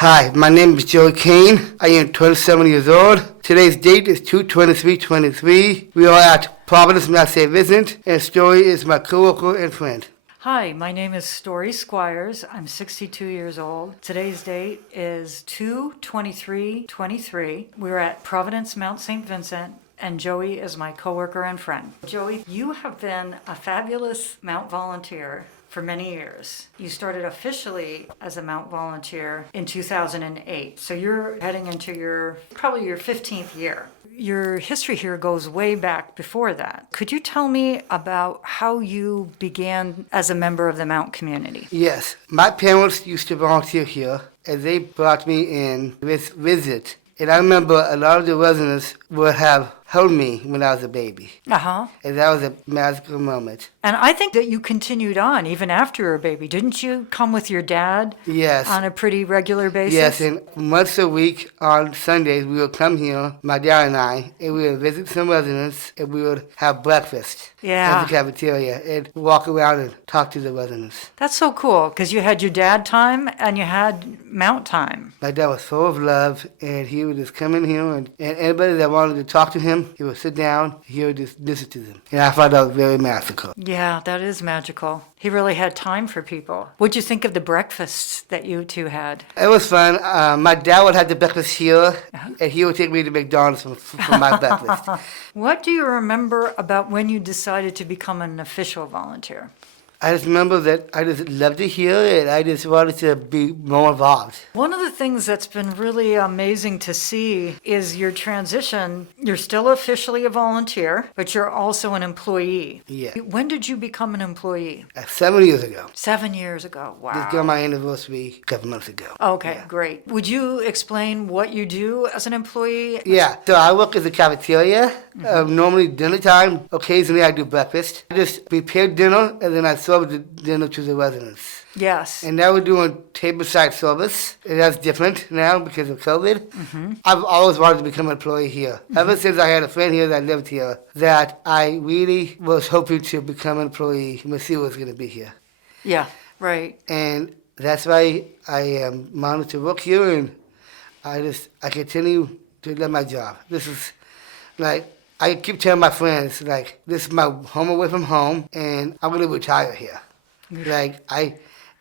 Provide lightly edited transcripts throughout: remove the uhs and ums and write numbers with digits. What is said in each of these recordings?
Hi, my name is Joey Kane. I am 27 years old. Today's date is 2/23/23. We are at Providence Mount St. Vincent, and Storey is my coworker and friend. Hi, my name is Storey Squires. I'm 62 years old. Today's date is 2/23/23. We're at Providence Mount St. Vincent, and Joey is my coworker and friend. Joey, you have been a fabulous Mount volunteer for many years. You started officially as a Mount volunteer in 2008. So you're heading into probably your 15th year. Your history here goes way back before that. Could you tell me about how you began as a member of the Mount community? Yes, my parents used to volunteer here, and they brought me in with visit. And I remember a lot of the residents would have held me when I was a baby. Uh-huh. And that was a magical moment. And I think that you continued on even after you were a baby. Didn't you come with your dad? Yes. On a pretty regular basis? Yes, and once a week on Sundays, we would come here, my dad and I, and we would visit some residents, and we would have breakfast at the cafeteria and walk around and talk to the residents. That's so cool, because you had your dad time and you had Mount time. My dad was full of love, and he would just come in here, and anybody that wanted to talk to him, he would sit down, he would just listen to them. And I thought that was very magical. Yeah, that is magical. He really had time for people. What'd you think of the breakfasts that you two had? It was fun. My dad would have the breakfast here, and he would take me to McDonald's for my breakfast. What do you remember about when you decided to become an official volunteer? I just remember that I just loved it here, and I just wanted to be more involved. One of the things that's been really amazing to see is your transition. You're still officially a volunteer, but you're also an employee. Yeah. When did you become an employee? 7 years ago. 7 years ago. Wow. Just got my anniversary a couple months ago. Okay, Yeah. great. Would you explain what you do as an employee? Yeah, so I work at the cafeteria. Normally dinner time. Occasionally I do breakfast. I just prepare dinner, and then I serve the dinner to the residents. Yes. And now we're doing tableside service. And that's different now because of COVID. I've always wanted to become an employee here. Ever since I had a friend here that lived here, that I really was hoping to become an employee and see what's going to be here. Yeah, right. And that's why I am honored to work here, and I continue to love my job. This is like, I keep telling my friends, like, this is my home away from home, and I'm going to retire here.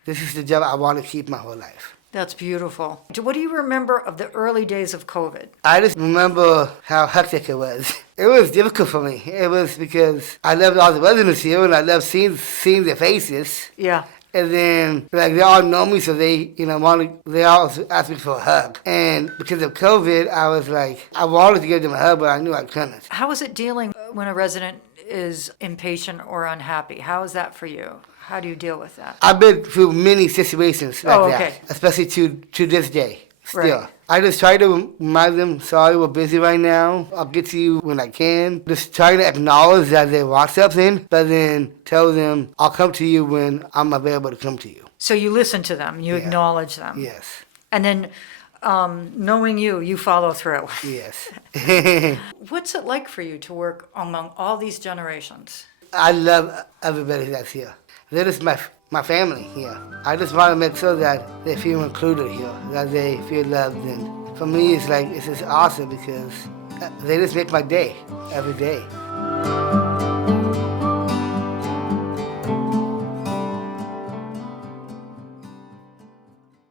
This is the job I want to keep my whole life. That's beautiful. What do you remember of the early days of COVID? I just remember how hectic it was. It was difficult for me. It was because I loved all the residents here, and I loved seeing their faces. Yeah. And then, they all know me, so they all asked me for a hug. And because of COVID, I was like, I wanted to give them a hug, but I knew I couldn't. How is it dealing when a resident is impatient or unhappy? How is that for you? How do you deal with that? I've been through many situations like okay. that, especially to this day. Still. Right. I just try to remind them, sorry, we're busy right now. I'll get to you when I can. Just try to acknowledge that they want something, but then tell them, I'll come to you when I'm available to come to you. So you listen to them, you acknowledge them. Yes. And then knowing you follow through. Yes. What's it like for you to work among all these generations? I love everybody that's here. They're just my family here. I just want to make sure that they feel included here, that they feel loved. And for me, it's just awesome because they just make my day every day.